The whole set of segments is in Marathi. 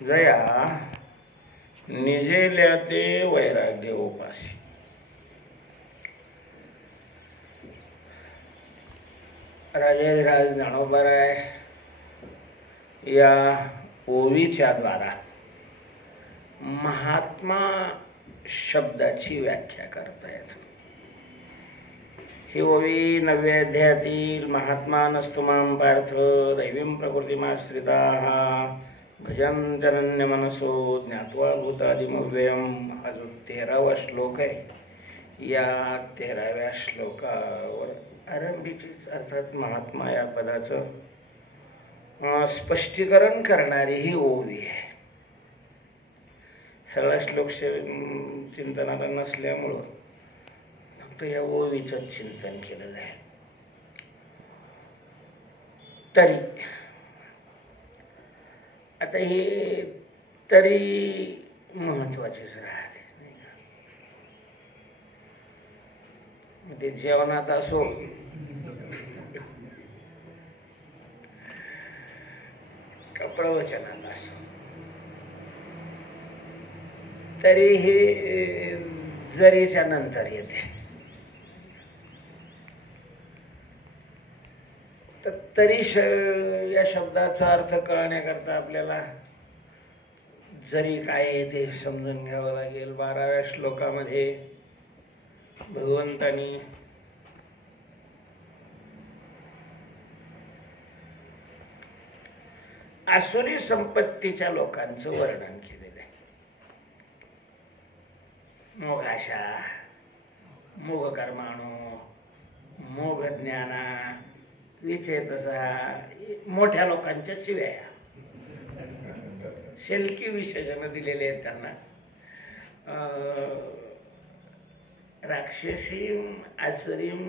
जया निजेल्या ते वैराग्य उपासी. राजाधिराज ज्ञानोबराय या ओवीच्या द्वारा महात्मा शब्दाची व्याख्या करतायत. ही ओवी 9व्या अध्यायातील महात्मा नस्तुमां पार्थ दैवीं प्रकृतिमाश्रिताः भजन जनन्य मनसो ज्ञात्वा भूतादिमव्ययम्. हा जो 13वा श्लोक आहे, या 13व्या श्लोकावर आरंभीचीच अर्थात महात्मा या पदाचं स्पष्टीकरण करणारी ही ओवी आहे. सगळा श्लोक चिंतनाला नसल्यामुळं फक्त या ओवीचं चिंतन केलं जाईल. तरी आता हे तरी महत्वाचीच राहते, नाही का? मग ते जेवणात असो का प्रवचनात असो, तरी हे जरीच्या नंतर येते. तर तरी या शब्दाचा अर्थ कळण्याकरता आपल्याला जरी काय आहे ते समजून घ्यावं लागेल. 12व्या श्लोकामध्ये भगवंतांनी आसुरी संपत्तीच्या लोकांचं वर्णन केलेलं आहे. मोघाशा, मोघ कर्माणू, मोघ ज्ञाना, विचेतसा, मोठ्या लोकांच्या शिव्या शेलकी विशेषण दिलेले आहेत त्यांना. राक्षसीं आसुरीं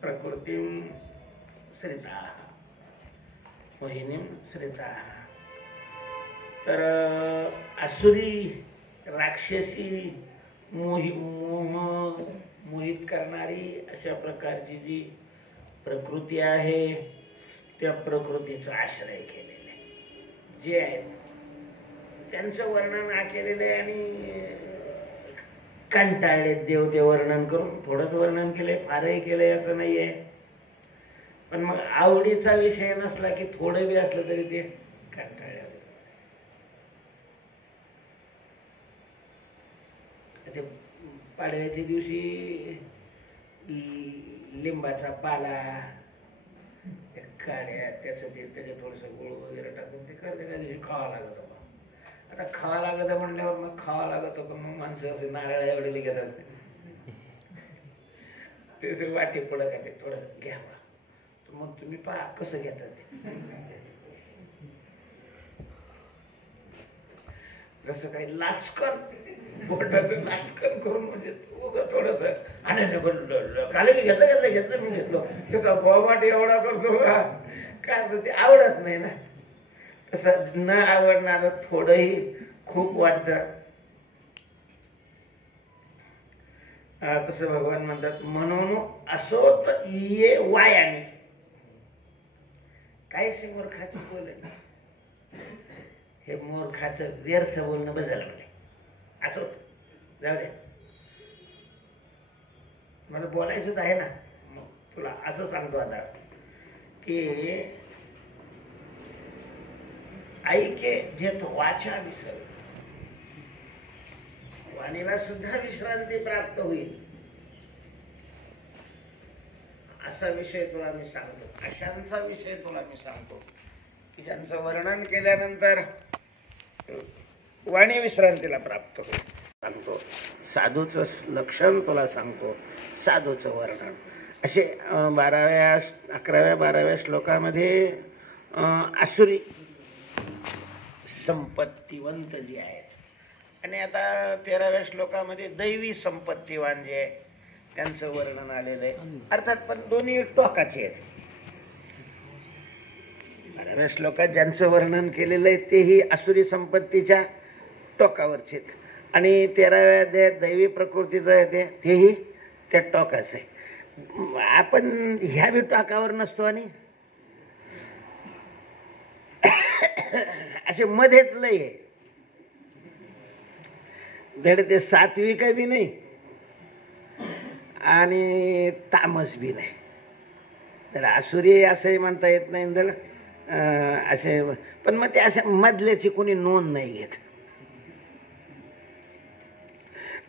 प्रकृतीं श्रिताः मोहिनीं श्रिताः. तर आसुरी, राक्षसी, मोहित करणारी अशा प्रकारची जी प्रकृती आहे, त्या प्रकृतीचा आश्रय केलेला आहे. जे आहेत त्यांचं वर्णन हा केलेलं आहे. आणि कंटाळले देव ते वर्णन करून. थोडंच वर्णन केलंय, फारही केलंय असं नाहीये. पण मग आवडीचा विषय नसला की थोडं बी असलं तरी ते कंटाळले. ते पाडव्याच्या दिवशी लिंबाचा पाला, काड्या, त्याचं ते त्याच्यात थोडंसं गुळ वगैरे टाकून ते करते. त्या दिवशी खावा लागत. आता खावा लागत म्हणल्यावर मग खावा लागत. पण मग माणसं असे नारळ एवढे घेतात, ते वाटे पुढं का ते थोडं घ्यावा. मग तुम्ही पहा कसं घेतात ते. जसं काही लाचकन, बोटाचं लाचकन करून, म्हणजे थोडस घेतलं मी घेतलं, त्याचा बोबाट एवढा करतो का, काय ते आवडत नाही ना. तसं न आवडणार थोडंही खूप वाटतं. तसं भगवान म्हणतात, म्हणून असोत ये वायाने. काय से मूर्खाचं बोल, हे मूर्खाचं व्यर्थ बोलणं बजायला म्हणे. असो जाऊ दे, मला बोलायचंच आहे ना. मग तुला असं सांगतो आता की ऐके जेथ वाचा विसर, वाणीला सुद्धा विश्रांती प्राप्त होईल असा विषय तुला मी सांगतो. अशांचा विषय तुला मी सांगतो की ज्यांचं वर्णन केल्यानंतर वाणी विश्रांतीला प्राप्त होईल. सांगतो साधूचं लक्षण तुला सांगतो, साधूचं वर्णन. असे 11व्या 12व्या श्लोकामध्ये आसुरी संपत्तीवंत जे आहेत, आणि आता 13व्या श्लोकामध्ये दैवी संपत्तीवान जे आहे त्यांचं वर्णन आलेलं आहे. अर्थात पण दोन्ही टोकाचे आहेत. 12व्या श्लोकात ज्यांचं वर्णन केलेलं आहे तेही आसुरी संपत्तीच्या टोकावरचे आहेत, आणि 13व्या अध्यायात दैवी प्रकृतीचं आहे तेही त्या टोकाचं आहे. आपण ह्या बी टोकावर नसतो आणि असे मध्येच लय आहे. धड ते सात्विक बी नाही आणि तामस बी नाही. तर आसुरी असंही म्हणता येत नाही धड असे. पण मग ते अशा मधल्याची कोणी नोंद नाही घेत.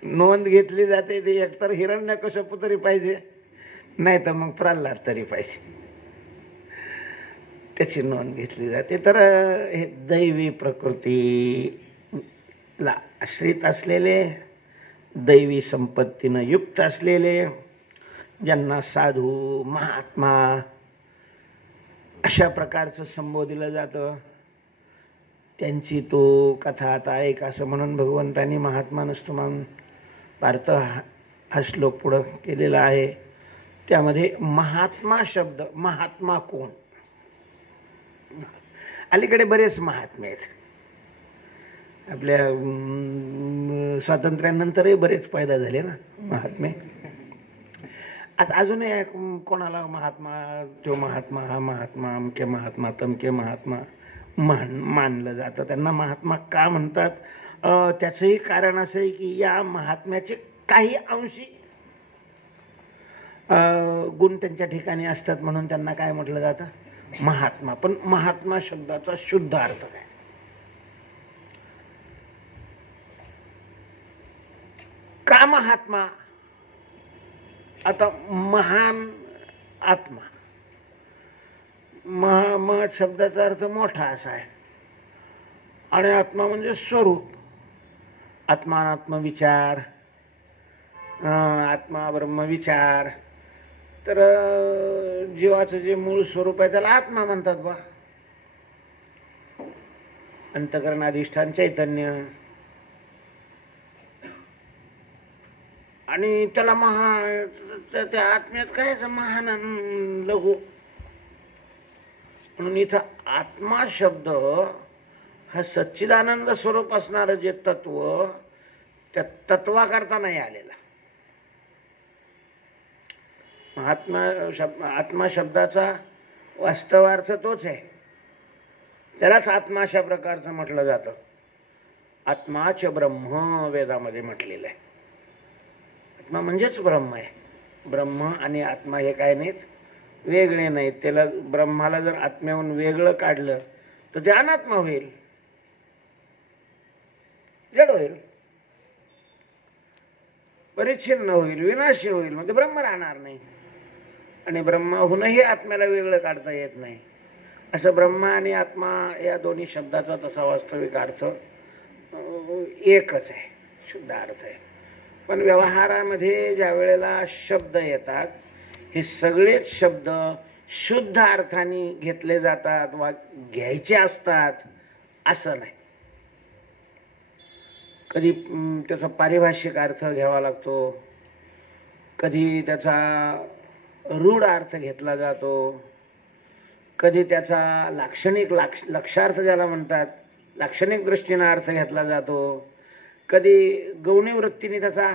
नोंद घेतली जाते ते एकतर हिरण्यकश्यप तरी पाहिजे, नाही तर मग प्रल्हाद तरी पाहिजे, त्याची नोंद घेतली जाते. तर हे दैवी प्रकृतीला आश्रित असलेले, दैवी संपत्तीनं युक्त असलेले, ज्यांना साधू महात्मा अशा प्रकारचं संबोधिलं जातं, त्यांची तो कथा आता ऐक असं म्हणून भगवंतांनी महात्मानस्तुमान पार्थ हा श्लोक पुढं केलेला आहे. त्यामध्ये महात्मा शब्द, महात्मा कोण? अलीकडे बरेच महात्मे आहेत. आपल्या स्वातंत्र्यानंतरही बरेच पैदा झाले ना महात्मे. आता अजूनही कोणाला महात्मा, तो महात्मा, हा महात्मा, अमके महात्मा, तमके महात्मा मानलं जातं. त्यांना महात्मा का म्हणतात? त्याचंही कारण असं आहे की या महात्म्याचे काही अंशी गुण त्यांच्या ठिकाणी असतात, म्हणून त्यांना काय म्हटलं जातं? महात्मा. पण महात्मा शब्दाचा शुद्ध अर्थ काय? का महात्मा? आता महान आत्मा, मह शब्दाचा अर्थ मोठा असा आहे, आणि आत्मा म्हणजे स्वरूप. आत्मानात्म विचार, आत्मा ब्रह्म विचार. तर जीवाचं जे मूळ स्वरूप आहे त्याला आत्मा म्हणतात बा. अंतःकरण अधिष्ठान चैतन्य, आणि त्याला त्या आत्म्यात काय महान लघु. म्हणून इथं आत्मा शब्द हा सच्चिदानंद स्वरूप असणारं जे तत्व, त्या तत्वाकरता नाही आलेला. आत्मा शब्दाचा वास्तवार्थ तोच आहे, त्यालाच आत्मा अशा प्रकारचं म्हटलं जातं. आत्माच ब्रह्म वेदामध्ये म्हटलेलं आहे. आत्मा म्हणजेच ब्रह्म आहे. ब्रह्म आणि आत्मा हे काय नाहीत, वेगळे नाहीत. त्याला ब्रह्माला जर आत्म्याहून वेगळं काढलं तर ते अनात्मा होईल, जड होईल, परिच्छिन्न होईल, विनाशी होईल, म्हणजे ब्रह्म राहणार नाही. आणि ब्रह्माहूनही आत्म्याला वेगळं काढता येत नाही. असं ब्रह्म आणि आत्मा या दोन्ही शब्दाचा तसा वास्तविक अर्थ एकच आहे, शुद्ध अर्थ आहे. पण व्यवहारामध्ये ज्या वेळेला शब्द येतात, हे सगळेच शब्द शुद्ध अर्थाने घेतले जातात वा घ्यायचे असतात असं नाही. कधी त्याचा पारिभाषिक अर्थ घ्यावा लागतो, कधी त्याचा रूढ अर्थ घेतला जातो, कधी त्याचा लाक्षणिक लक्षार्थ ज्याला म्हणतात लाक्षणिक दृष्टीने अर्थ घेतला जातो, कधी गौणीवृत्तीने त्याचा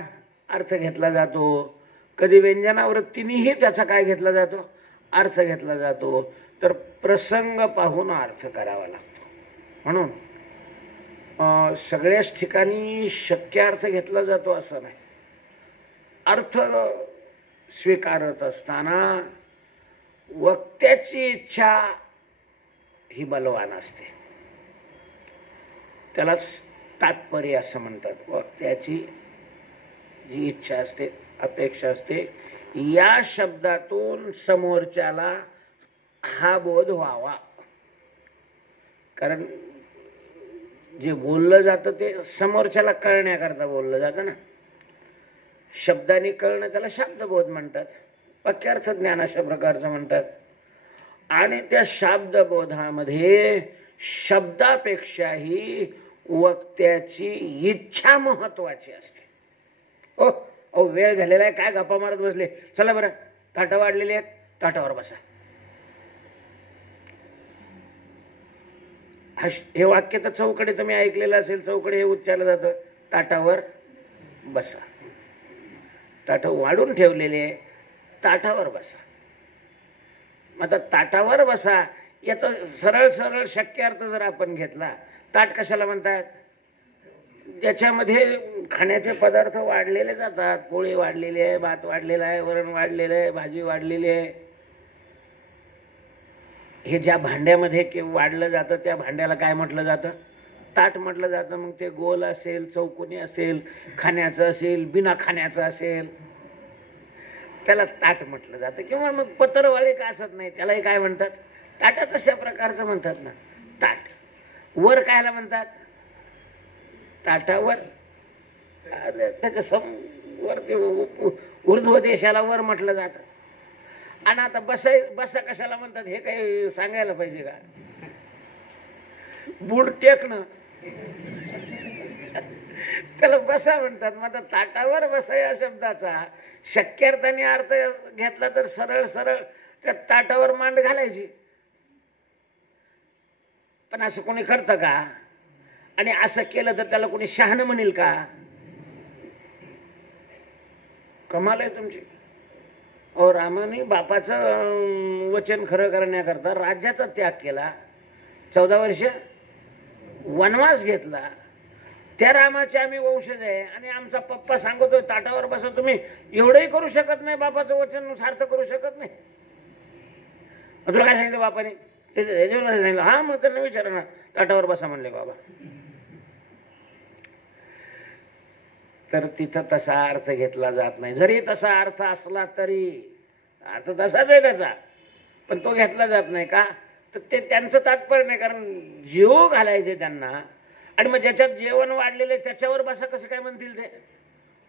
अर्थ घेतला जातो, कधी व्यंजनावृत्तीनेही त्याचा काय घेतला जातो? अर्थ घेतला जातो. तर प्रसंग पाहून अर्थ करावा लागतो. म्हणून सगळ्याच ठिकाणी शक्य अर्थ घेतला जातो असं नाही. अर्थ स्वीकारत असताना वक्त्याची इच्छा ही बलवान असते, त्यालाच तात्पर्य असं म्हणतात. वक्त्याची जी इच्छा असते, अपेक्षा असते, या शब्दातून समोरच्याला हा बोध व्हावा. कारण जे बोललं जातं ते समोरच्याला कळण्याकरता बोललं जातं ना. शब्दाने कळणं त्याला शब्दबोध म्हणतात, वाक्यार्थ ज्ञान अशा प्रकारचं म्हणतात. आणि त्या शब्दबोधामध्ये शब्दापेक्षाही वक्त्याची इच्छा महत्वाची असते. ओ वेळ झालेला आहे, काय गप्पा मारत बसले, चला बरं ताटं वाढलेली आहेत, ताटावर बसा. हे वाक्य तर चौकडे तुम्ही ऐकलेलं असेल, चौकडे हे उच्चारलं जातं, ताटावर बसा. ताट वाढून ठेवलेले, ताटावर बसा. आता ताटावर बसा याचा सरळ सरळ शक्य अर्थ जर आपण घेतला, ताट कशाला म्हणतात? ज्याच्यामध्ये खाण्याचे पदार्थ वाढलेले जातात. पोळी वाढलेली आहे, भात वाढलेला आहे, वरण वाढलेलं आहे, भाजी वाढलेली आहे. हे ज्या भांड्यामध्ये वाढलं जातं त्या भांड्याला काय म्हटलं जातं? ताट म्हटलं जातं. मग ते गोल असेल, चौकोनी असेल, खाण्याचं असेल, बिना खाण्याचं असेल, त्याला ताट म्हटलं जातं. किंवा मग पत्रवाळी का असत नाही, त्यालाही काय म्हणतात? ताटच अशा प्रकारचं म्हणतात ना, ताट. वर कायला म्हणतात? ताटावर. त्याच्या वरती ऊर्ध्व देशाला वर म्हटलं जातं. आणि आता बसा कशाला म्हणतात हे काही सांगायला पाहिजे का? बुड टेकणं त्याला बसा म्हणतात. मग आता ताटावर बसा या शब्दाचा शक्यार्थाने अर्थ घेतला तर सरळ सरळ त्या ताटावर मांड घालायची. पण असं कोणी करतं का? आणि असं केलं तर त्याला कोणी शहाणं म्हणेल का? कमाल आहे तुमची. रामाने बापाचं वचन खरं करण्याकरता राज्याचा त्याग केला, 14 वर्ष वनवास घेतला. त्या रामाचे आम्ही वंशज आहे आणि आमचा पप्पा सांगतोय ताटावर बसा. तुम्ही एवढंही करू शकत नाही, बापाचं वचन सार्थ करू शकत नाही. तुला काय सांगितलं बापाने? सांगितलं. हा, मग त्यांना विचारा ना, ताटावर बसा म्हणले बाबा. तर तिथं तसा अर्थ घेतला जात नाही. जरी तसा अर्थ असला तरी अर्थ तसाच आहे त्याचा, पण तो घेतला जात नाही का? तर ते त्यांचं तात्पर्य नाही. कारण जीव घालायचे त्यांना, आणि मग ज्याच्यात जेवण वाढलेले त्याच्यावर बसा कसं काय म्हणतील ते?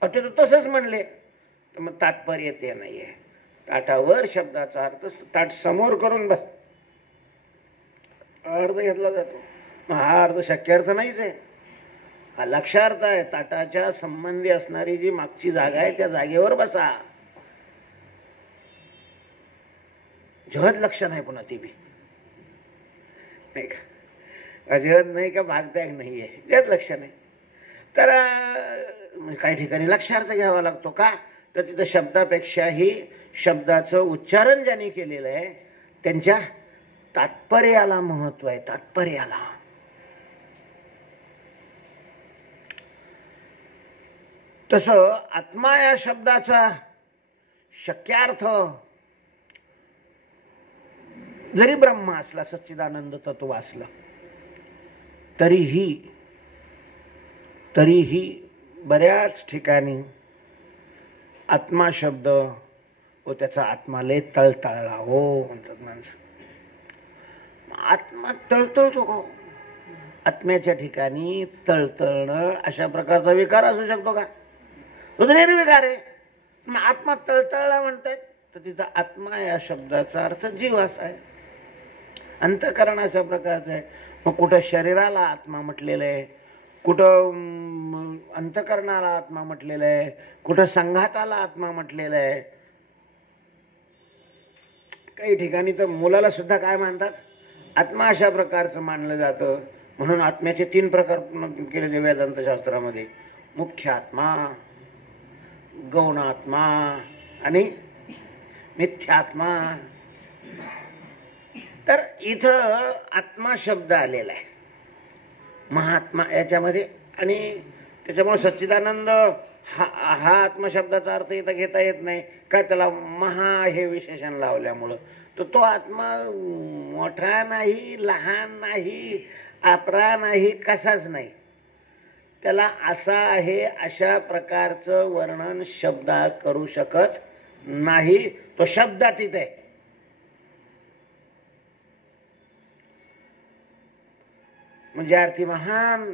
ते तसंच म्हणले. तर मग तात्पर्य ते नाहीये. ताटावर शब्दाचा अर्थ ताट समोर करून बस अर्थ घेतला जातो. हा अर्थ शक्य अर्थ नाहीच आहे, हा लक्षार्थ आहे. ताटाच्या संबंधी असणारी जी मागची जागा आहे त्या जागेवर बसा. जहद लक्ष नाही, पुन्हा ती बी नाही का? अजहद नाही का भागत्याग नाहीये, जहद लक्ष नाही. तर काही ठिकाणी लक्षार्थ घ्यावा लागतो का? तर तिथं शब्दापेक्षाही शब्दाचं उच्चारण ज्यांनी केलेलं आहे त्यांच्या तात्पर्याला महत्व आहे. तात्पर्याला. तसं आत्मा या शब्दाचा शक्यार्थ जरी ब्रह्म असला, सच्चिदानंद तत्व असला, तरीही बऱ्याच ठिकाणी आत्मा शब्द व त्याचा आत्माले तळतळला हो म्हणतात माणसं. आत्मा तळतळतो का? आत्म्याच्या ठिकाणी तळतळणं अशा प्रकारचा विकार असू शकतो का? तो तर निर्विकार आहे. मग आत्मा तळतळला म्हणतात, तर तिथं आत्मा या शब्दाचा अर्थ जीव असा आहे, अंतःकरण अशा प्रकारचं आहे. मग कुठं शरीराला आत्मा म्हटलेलं आहे, कुठं अंतःकरणाला आत्मा म्हटलेलं आहे, कुठं संघाताला आत्मा म्हटलेलं आहे. काही ठिकाणी तर मुलाला सुद्धा काय मानतात? आत्मा अशा प्रकारचं मानलं जातं. म्हणून आत्म्याचे 3 प्रकार केले वेदांत शास्त्रामध्ये: मुख्य आत्मा, गौण आत्मा आणि मिथ्यात्मा. तर इथं आत्मा शब्द आलेला आहे महात्मा याच्यामध्ये, आणि त्याच्यामुळे सच्चिदानंद हा आत्मशब्दाचा अर्थ इथं घेता येत नाही. काय त्याला महा हे विशेषण लावल्यामुळं. तर तो आत्मा मोठा नाही, लहान नाही, आपरा नाही, कसाच नाही. त्याला असा आहे अशा प्रकारचं वर्णन शब्द करू शकत नाही. तो शब्दातीत आहे. म्हणजे अर्थी महान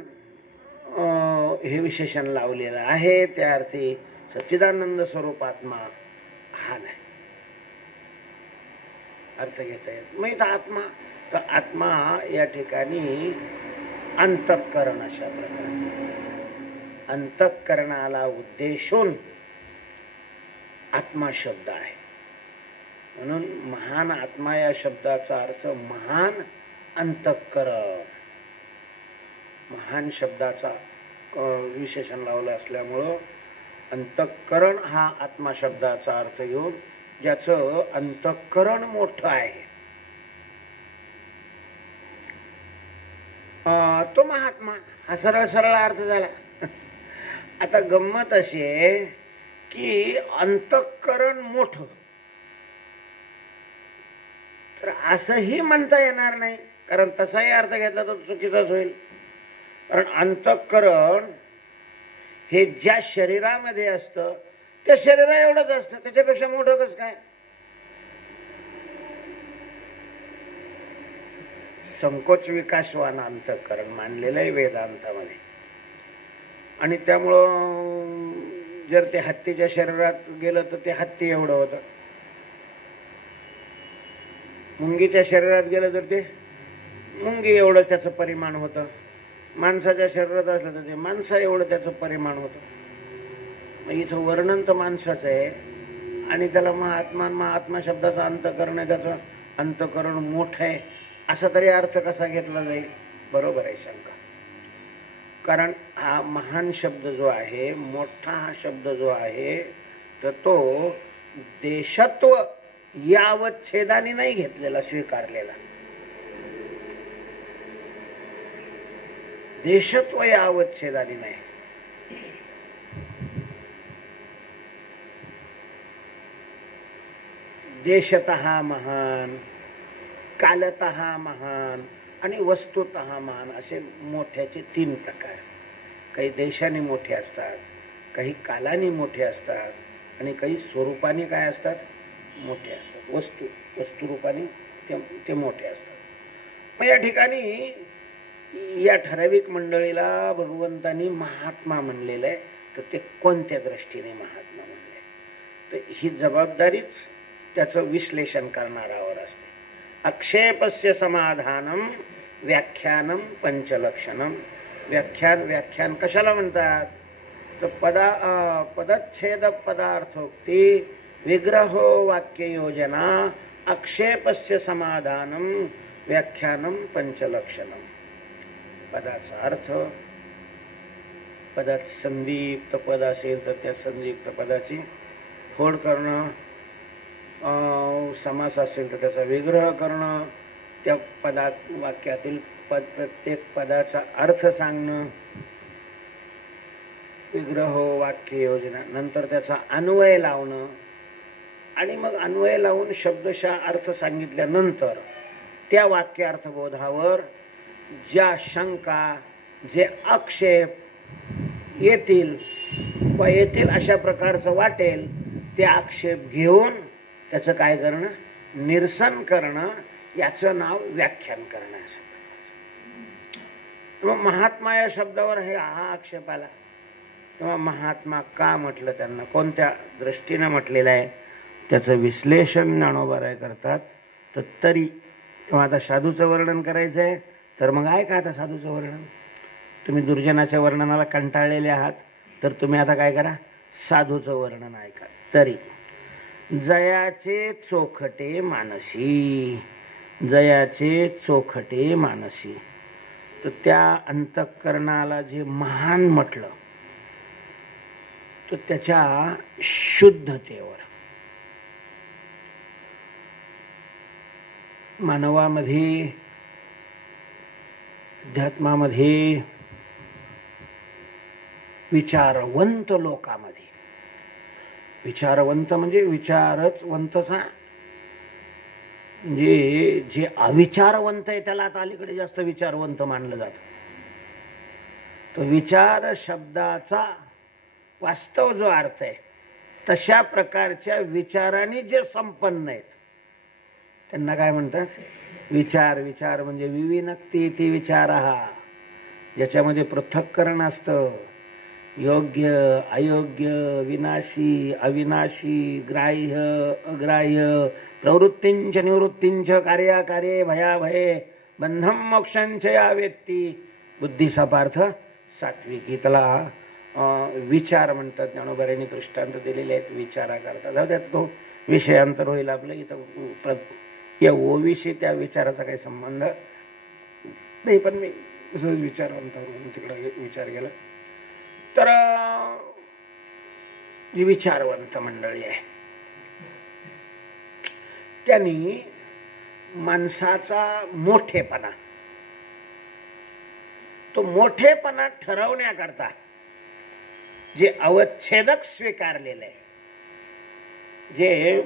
हे विशेषण लावलेलं आहे, त्या अर्थी सच्चिदानंद स्वरूप आत्मा हा नाही अर्थ घेता येत. मग आत्मा, तर आत्मा या ठिकाणी अंतःकरण अशा प्रकारचे, अंतःकरणाला उद्देशून आत्मा शब्द आहे. म्हणून महान आत्मा या शब्दाचा अर्थ महान अंतःकरण. महान शब्दाचा विशेषण लावलं असल्यामुळं अंतःकरण हा आत्मा शब्दाचा अर्थ घेऊन ज्याचं अंतःकरण मोठं आहे तो महात्मा. हा सरळ सरळ अर्थ झाला. आता गंमत अशी आहे की अंतःकरण मोठं, तर असंही म्हणता येणार नाही, कारण तसाही अर्थ घेतला तर चुकीचाच होईल. कारण अंतःकरण हे ज्या शरीरामध्ये असतं त्या शरीरा एवढंच असतं, त्याच्यापेक्षा मोठं कसं काय? संकोच विकासवान अंतःकरण मानलेलं आहे वेदांतामध्ये. आणि त्यामुळं जर ते हत्तीच्या शरीरात गेलं तर ते हत्ती एवढं होतं, मुंगीच्या शरीरात गेलं तर ते मुंगी एवढं त्याचं परिमाण होतं, माणसाच्या शरीरात असलं तर ते माणसा एवढं त्याचं परिमाण होतं. मग इथं वर्णन तर माणसाचं आहे आणि त्याला महात्मा शब्दाचा अंतःकरण आहे, त्याचं अंतःकरण मोठं आहे, असा तरी अर्थ कसा घेतला जाईल? बरोबर आहे शंका. कारण हा महान शब्द जो आहे, मोठा हा शब्द जो आहे, तर तो देशत्व यावत छेदाने नाही घेतलेला, स्वीकारलेला. देशत्व यावत छेदाने नाही. देशतः महान, कालतः महान आणि वस्तुतः महान असे मोठ्याचे 3 प्रकार. काही देशाने मोठे असतात, काही कालाने मोठे असतात आणि काही स्वरूपाने काय असतात? मोठे असतात. वस्तुरूपाने ते मोठे असतात. मग या ठिकाणी या ठराविक मंडळीला भगवंतांनी महात्मा म्हणलेलं आहे, तर ते कोणत्या दृष्टीने महात्मा म्हणले, तर ही जबाबदारीच त्याचं विश्लेषण करणारावर असते. अक्षेपस्य समाधानम व्याख्यानम पंचलक्षणम. व्याख्यान कशाला म्हणतात? तर पदच्छेद पदार्थोक्ती विग्रहो वाक्य योजना अक्षेपस्य समाधानम व्याख्यानम पंचलक्षणम. पदाचा अर्थ, पदात संधियुक्त पद असेल तर त्या संधियुक्त पदाची फोड करणं, समास असेल तर त्याचा विग्रह करणं, त्या पदात वाक्यातील प्रत्येक पदाचा अर्थ सांगणं, विग्रह वाक्य योजना, नंतर त्याचा अन्वय लावणं, आणि मग अन्वय लावून शब्दशः अर्थ सांगितल्यानंतर त्या वाक्यार्थबोधावर ज्या शंका, जे आक्षेप येतील अशा प्रकारचं वाटेल ते आक्षेप घेऊन त्याचं काय करणं? निरसन करणं. याचं नाव व्याख्यान करणं. मग महात्मा या शब्दावर हा आक्षेप आला, तेव्हा महात्मा का म्हटलं, त्यांना कोणत्या दृष्टीने म्हटलेलं आहे, त्याचं विश्लेषण ज्ञानोबा करतात. तर तरी तेव्हा आता साधूचं वर्णन करायचं आहे, तर मग आहे का आता साधूचं वर्णन? तुम्ही दुर्जनाच्या वर्णनाला कंटाळलेले आहात, तर तुम्ही आता काय करा, साधूचं वर्णन ऐका. तरी जयाचे चोखटे मानसी, जयाचे चोखटे मानसी, तर त्या अंतःकरणाला जे महान म्हटलं, तर त्याच्या शुद्धतेवर मानवामध्ये, अध्यात्मामध्ये, विचारवंत लोकांमध्ये, विचारवंत म्हणजे विचारच वंतचा, म्हणजे जे अविचारवंत आहे त्याला आता अलीकडे जास्त विचारवंत मानलं जातं. तो विचार शब्दाचा वास्तव जो अर्थ आहे, तशा प्रकारच्या विचाराने जे संपन्न आहेत त्यांना काय म्हणतात? विचार. विचार म्हणजे विविनक्ती ती विचार, ज्याच्यामध्ये पृथक्करण असतं, योग्य अयोग्य, विनाशी अविनाशी, ग्राह्य अग्राह्य, प्रवृत्तींच निवृत्तींच, कार्याकार्ये भयाभये, बंधम मोक्षांच या व्यक्ती, बुद्धीचा पार्थ सात्विकी. त्याला विचार म्हणतात. ज्ञानोबांनी दृष्टांत दिलेले आहेत विचारा करता. जाऊ द्यात, तो विषयांतर होईल आपलं. इथं या ओविषयी त्या विचाराचा काही संबंध नाही, पण मी विचारांतर तिकडे विचार केला. तर जी विचारवंत मंडळी आहे त्यांनी माणसाचा मोठेपणा, तो मोठेपणा ठरवण्याकरता जे अवच्छेदक स्वीकारलेलं आहे, जे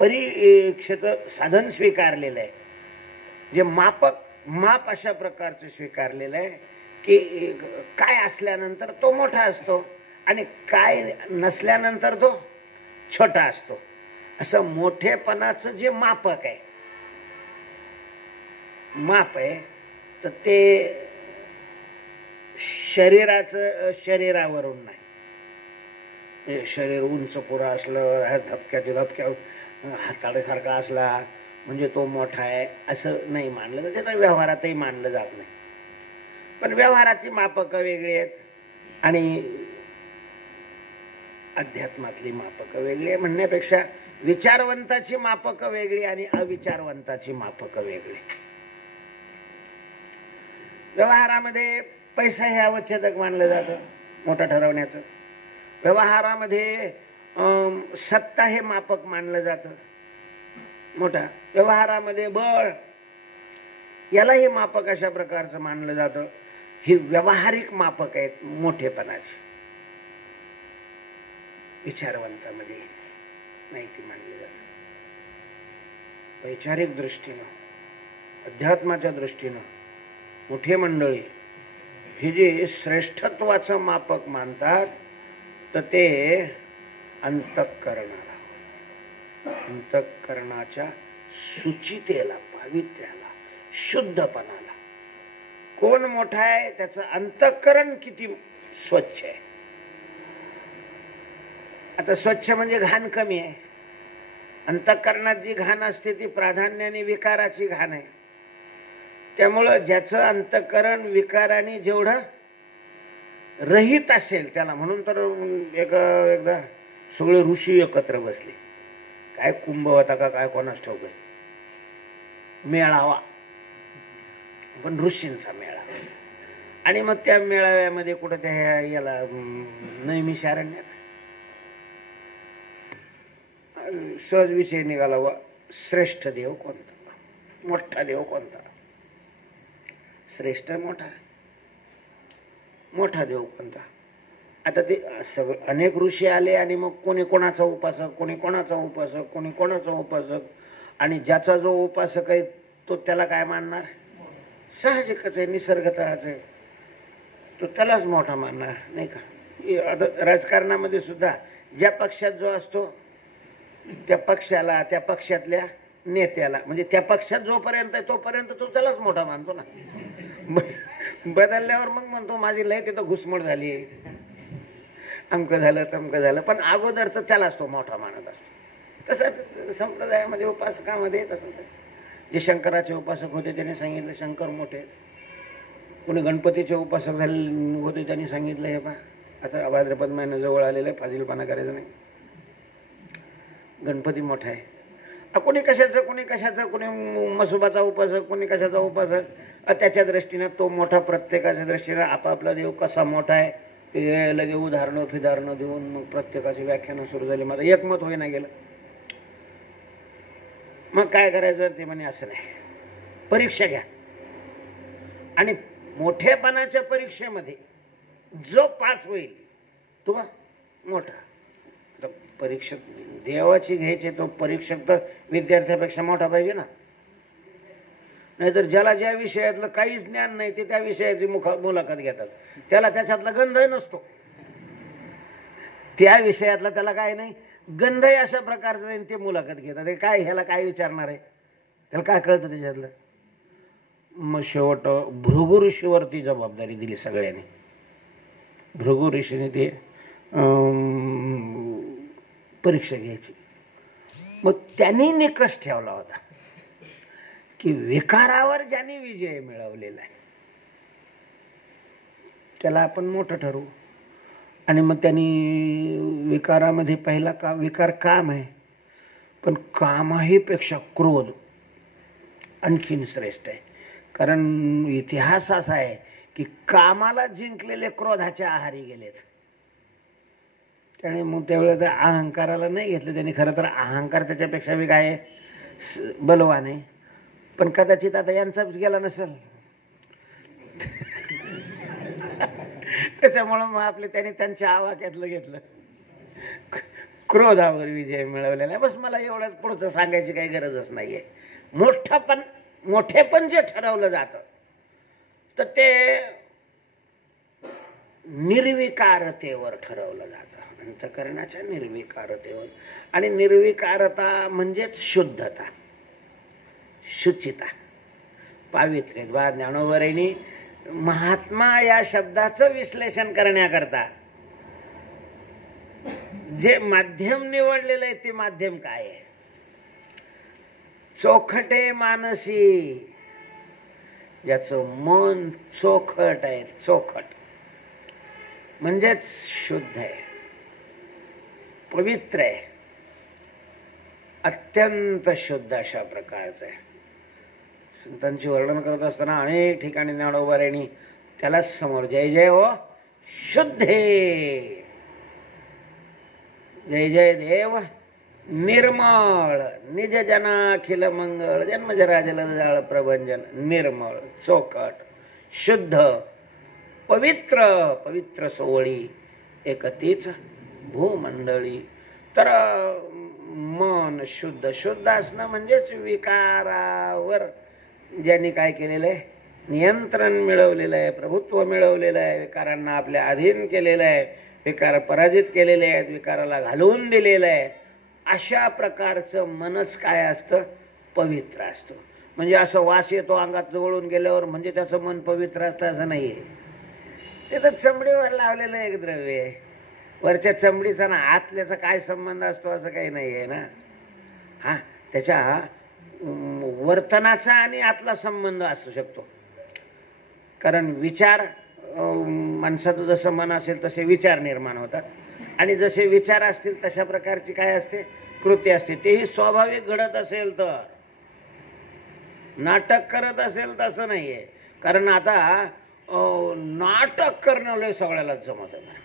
परीक्षेचं साधन स्वीकारलेलं आहे, जे माप अशा प्रकारचं स्वीकारलेलं आहे की काय असल्यानंतर तो मोठा असतो आणि काय नसल्यानंतर तो छोटा असतो, असं मोठेपणाचं जे माप आहे तर ते शरीरावरून नाही. शरीर उंच पुरा असलं, धपक्या हाताळ्यासारखा असला म्हणजे तो मोठा आहे असं नाही मानलं तर त्याचा व्यवहारातही मानलं जात नाही. पण व्यवहाराची मापकं वेगळी आहेत आणि अध्यात्मातली मापकं वेगळी आहे म्हणण्यापेक्षा विचारवंताची मापकं वेगळी आणि अविचारवंताची मापकं वेगळी. व्यवहारामध्ये पैसा हे अवच्छेदक मानलं जातं मोठं ठरवण्याचं. व्यवहारामध्ये सत्ता हे मापक मानलं जातं मोठा. व्यवहारामध्ये बळ यालाही मापक अशा प्रकारचं मानलं जातं. ही व्यावहारिक मापक आहेत मोठेपणाची. विचारवंतामध्ये नाही ती मानली जात. वैचारिक दृष्टीनं अध्यात्माच्या दृष्टीनं मोठे मंडळी हे जे श्रेष्ठत्वाचं मापक मानतात तर ते अंतःकरणाच्या शुचितेला, पावित्र्याला, शुद्धपणाला. कोण मोठा आहे त्याचं अंतःकरण किती स्वच्छ आहे. आता स्वच्छ म्हणजे घाण कमी आहे. अंतःकरणात जी घाण असते ती प्राधान्याने विकाराची घाण आहे. त्यामुळं ज्याचं अंतःकरण विकाराने जेवढं रहित असेल त्याला, म्हणून तर एकदा सगळे ऋषी एकत्र बसले. काय कुंभ होता का काय कोणास ठाऊक, मेळावा, पण ऋषींचा मेळावा. आणि मग त्या मेळाव्यामध्ये कुठं त्या याला नैमिषारण्यात सहज विषय निघाला, श्रेष्ठ देव कोणता, मोठा देव कोणता, श्रेष्ठ मोठा देव कोणता. आता ते अनेक ऋषी आले आणि मग कोणी कोणाचा उपासक, कोणी कोणाचा उपासक, कोणी कोणाचा उपासक, आणि ज्याचा जो उपासक आहे तो त्याला काय मानणार, साहजिकच आहे, निसर्गतःच आहे, तो त्यालाच मोठा मानणार नाही का. आता राजकारणामध्ये सुद्धा ज्या पक्षात जो असतो त्या पक्षाला, त्या पक्षातल्या नेत्याला, म्हणजे त्या पक्षात जोपर्यंत आहे तोपर्यंत तो त्यालाच मोठा मानतो ना. बदलल्यावर मग म्हणतो माझी लय तिथं घुसमट झाली, अमकं झालं तमकं झालं, पण अगोदर तर त्यालाच तो मोठा मानत असतो. तसं संप्रदायामध्ये उपासकामध्ये तसंच. जे शंकराचे उपासक होते त्यांनी सांगितलं शंकर मोठे. कोणी गणपतीचे उपासक झाले होते त्यांनी सांगितलं हे पहा आता भाद्रपद महिना जवळ आलेला आहे, फाजीलपणा करायचा नाही, गणपती मोठा आहे. कोणी कशाचं, कोणी कशाचं, कोणी मसुबाचा उपासक, कोणी कशाचा उपासक, त्याच्या दृष्टीनं तो मोठा, प्रत्येकाच्या दृष्टीनं आपापला देव कसा मोठा आहे ते लगे उदाहरणं फिदारणं देऊन मग प्रत्येकाची व्याख्यानं सुरू झाली. माझं एकमत होईना गेलं. मग काय करायचं ते म्हणे असं नाही, परीक्षा घ्या आणि मोठेपणाच्या परीक्षेमध्ये जो पास होईल तो मोठा. परीक्षा देवाची घ्यायची तो परीक्षक तर विद्यार्थ्यापेक्षा मोठा पाहिजे ना. नाहीतर ज्याला ज्या विषयातलं काहीच ज्ञान नाही ते त्या विषयाची मुलाखत घेतात, त्याला त्याच्यातला गंधही नसतो, त्या विषयातला त्याला काय नाही गंधही अशा प्रकारचं ते मुलाखत घेतात. काय ह्याला काय विचारणार आहे, त्याला काय कळतं त्याच्यातलं. मग शेवट भृगु ऋषीवरती जबाबदारी दिली सगळ्यांनी. भृगु ऋषीने ते परीक्षा घ्यायची. मग त्यांनी निकष ठेवला होता की विकारावर ज्यांनी विजय मिळवलेला आहे त्याला आपण मोठं ठरवू. आणि मग त्यांनी विकारामध्ये पहिला विकार काम आहे, पण कामाही पेक्षा क्रोध आणखीन श्रेष्ठ आहे. कारण इतिहास असा आहे की कामाला जिंकलेले क्रोधाच्या आहारी गेलेत. त्याने मग त्यावेळेस अहंकाराला नाही घेतलं त्यांनी. खरं तर अहंकार त्याच्यापेक्षा बी काय बलवान आहे, पण कदाचित आता यांचाच गेला नसेल त्याच्यामुळं मग आपले त्यांनी त्यांच्या आवाक्यातलं घेतलं, क्रोधावर विजय मिळवलेला आहे. बस मला एवढंच, पुढचं सांगायची काही गरजच नाहीये. मोठेपण जे ठरवलं जातं तर ते निर्विकारतेवर ठरवलं जातं, अंतःकरणाच्या निर्विकारतेवर. आणि निर्विकारता म्हणजेच शुद्धता, शुचिता, पावित्र्य. ज्ञानोबरांनी महात्मा या शब्दाचं विश्लेषण करण्याकरता जे माध्यम निवडलेलं आहे ते माध्यम काय आहे? चोखटे मानसी, ज्याचं मन चोखट आहे, चोखट म्हणजेच शुद्ध आहे, पवित्र आहे, अत्यंत शुद्ध अशा प्रकारचं आहे. संतांची वर्णन करत असताना अनेक ठिकाणी ज्ञानोबारांनी त्यालाच समोर जय जय हो शुद्धे, जय जय देव निर्मळ, निज जनाखिल मंगळ, जन्मजरा जलजाळ प्रभंजन. निर्मळ, चोखट, शुद्ध, पवित्र, पवित्र सोवळी एकतीच भूमंडळी. तर मन शुद्ध, शुद्ध असणं म्हणजेच विकारावर ज्यांनी काय केलेलं आहे, नियंत्रण मिळवलेलं आहे, प्रभुत्व मिळवलेलं आहे, विकारांना आपल्या अधीन केलेलं आहे, विकार पराजित केलेले आहेत, विकाराला घालवून दिलेलं आहे, अशा प्रकारचं मनच काय असतं, पवित्र असतं. म्हणजे असं वास येतो अंगात जवळून गेल्यावर म्हणजे त्याचं मन पवित्र असतं असं नाहीये. ते तर चमडीवर लावलेलं एक द्रव्य आहे. वरच्या चमडीचा ना आतल्याचा काय संबंध असतो असं काही नाहीये ना. हा, त्याच्या वर्तनाचा आणि आतला संबंध असू शकतो. कारण विचार, माणसाचं जसं मन असेल तसे विचार निर्माण होतात, आणि जसे विचार असतील तशा प्रकारची काय असते, कृती असते. तेही स्वाभाविक घडत असेल तर, नाटक करत असेल तसं नाहीये. कारण आता नाटक करणं लय सगळ्यालाच जमत आहे.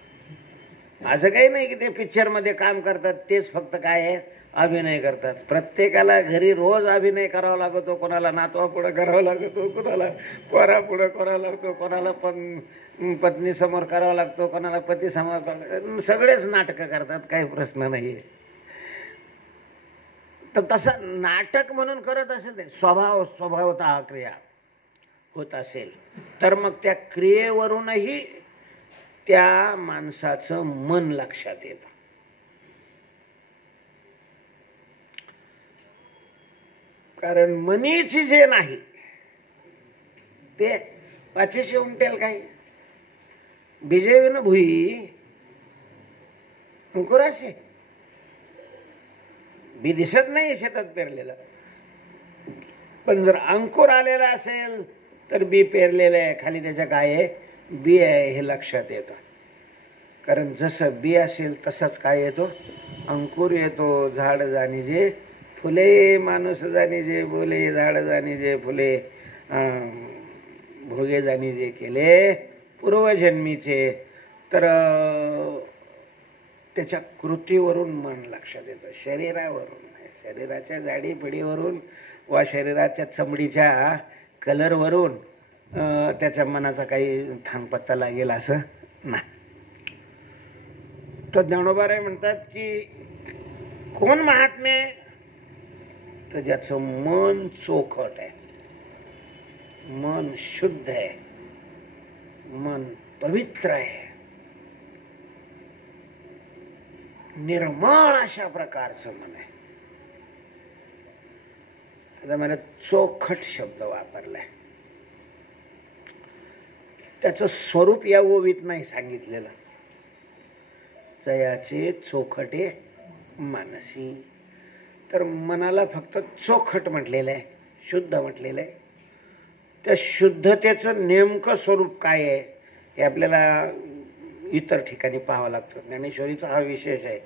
असं काही नाही की ते पिक्चर मध्ये काम करतात तेच फक्त काय आहे, अभिनय करतात. प्रत्येकाला घरी रोज अभिनय करावा लागतो. कोणाला नातवा पुढे करावा लागतो, कोणाला पोरा पुढे करावा लागतो, कोणाला पत्नी समोर करावा लागतो, कोणाला पती समोर करावा. सगळेच नाटक करतात, काही प्रश्न नाहीये. तर तसं नाटक म्हणून करत असेल ते स्वभावतः क्रिया होत असेल तर मग त्या क्रियेवरूनही त्या माणसाचं मन लक्षात येतं. कारण मनीची जे नाही ते पाचीशी उमटेल काही. बीजेविन भुई अंकुराशे, बी दिसत नाही शेतात पेरलेलं, पण जर अंकुर आलेला असेल तर बी पेरलेलं आहे, खाली त्याच्या काय आहे, बी आहे हे लक्षात येतं. कारण जसं बी असेल तसंच काय येतो, अंकुर येतो. झाड जाणीजे फुले, माणूस जाणीजे बोले, झाड जाणीजे फुले, भोगे जाणीजे केले पूर्वजन्मीचे. तर त्याच्या कृतीवरून मन लक्षात येतं, शरीरावरून नाही. शरीराच्या जाडी पिढीवरून वा शरीराच्या चमडीच्या कलरवरून त्याच्या मनाचा काही थांगपत्ता लागेल असं नाही. तर ज्ञानोबाराय म्हणतात की कोण महात्मे, तर ज्याचं मन चोखट आहे, मन शुद्ध आहे, मन पवित्र आहे, निर्मळ अशा प्रकारचं मन आहे. आता मला चोखट शब्द वापरलाय, त्याचं स्वरूप या ओवीत नाही सांगितलेलं. जयाचे चोखटे मानसी, तर मनाला फक्त चोखट म्हटलेलं आहे, शुद्ध म्हटलेलं आहे. त्या शुद्धतेचं नेमकं स्वरूप काय आहे हे आपल्याला इतर ठिकाणी पाहावं लागतं. ज्ञानेश्वरीचा हा विशेष आहे,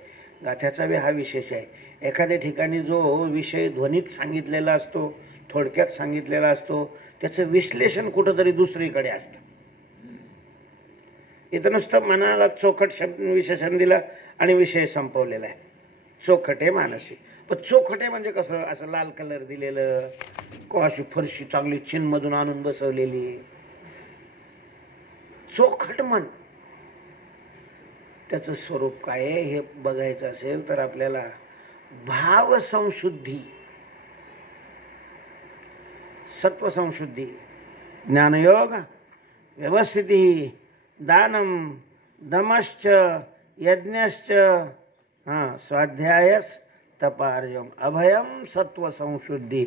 गाथ्याचा बी हा विशेष आहे. एखाद्या ठिकाणी जो विषय ध्वनीत सांगितलेला असतो, थोडक्यात सांगितलेला असतो, त्याचं विश्लेषण कुठंतरी दुसरीकडे असतं. इथं नुसतं मनाला चोखट शब्द विशेषण दिलं आणि विषय संपवलेला आहे. चोखटे मानसी. पण चोखटे म्हणजे कसं, असं लाल कलर दिलेलं, को अशी फरशी चांगली चीनमधून आणून बसवलेली. चोखट मन त्याचं स्वरूप काय आहे हे बघायचं असेल तर आपल्याला भाव संशुद्धी, सत्व संशुद्धी, ज्ञानयोग, व्यवस्थिती, दानम, दमश्च, यज्ञश्च, स्वाध्यायस, तपार्जम, अभयम, सत्व संशुद्धी.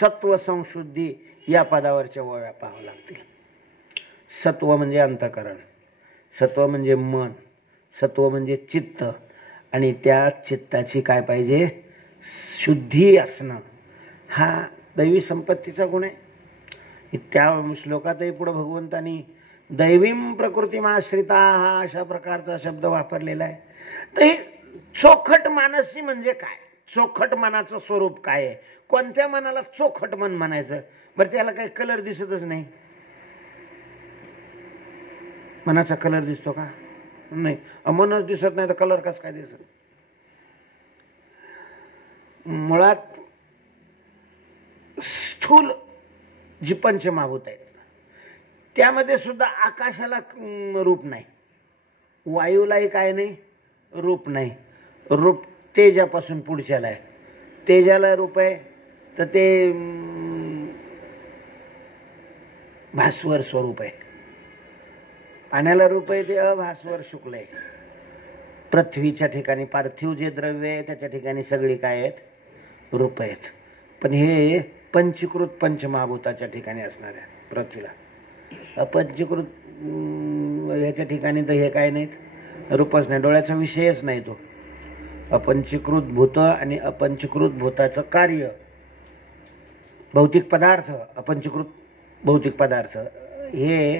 सत्व संशुद्धी या पदावरच्या ओव्या पाहावं लागतील. सत्व म्हणजे अंतःकरण, सत्व म्हणजे मन, सत्व म्हणजे चित्त, आणि त्या चित्ताची काय पाहिजे, शुद्धी असणं. हा दैवी संपत्तीचा गुण आहे. त्या श्लोकातही पुढे भगवंतांनी दैवीम प्रकृतीमाश्रिता हा अशा प्रकारचा शब्द वापरलेला आहे. तर हे चोखट मानसी म्हणजे काय, चोखट मनाचं स्वरूप काय आहे, कोणत्या मनाला चोखट मन म्हणायचं. बरं त्याला काही कलर दिसतच नाही. मनाचा कलर दिसतो का, नाही. मनच दिसत नाही तर कलर कस काय दिसत. मुळात स्थूल जी पंचमहाभूत आहेत त्यामध्ये सुद्धा आकाशाला रूप नाही, वायूलाही काय नाही, रूप नाही. रूप तेजापासून पुढच्याला आहे. तेजाला रूप आहे तर ते भास्वर स्वरूप आहे. पाण्याला रूप आहे ते अभास्वर शुक्ल आहे. पृथ्वीच्या ठिकाणी पार्थिव जे द्रव्य आहे त्याच्या ठिकाणी सगळी काय आहेत, रूप आहेत. पण हे पंचीकृत पंचमहाभूताच्या ठिकाणी असणार आहे पृथ्वीला. अपंचीकृत ह्याच्या ठिकाणी तर हे काय नाहीत, रूपच नाही, डोळ्याचा विषयच नाही तो. अपंचीकृत भूत आणि अपंचीकृत भूताचं कार्य, भौतिक पदार्थ, अपंचीकृत भौतिक पदार्थ हे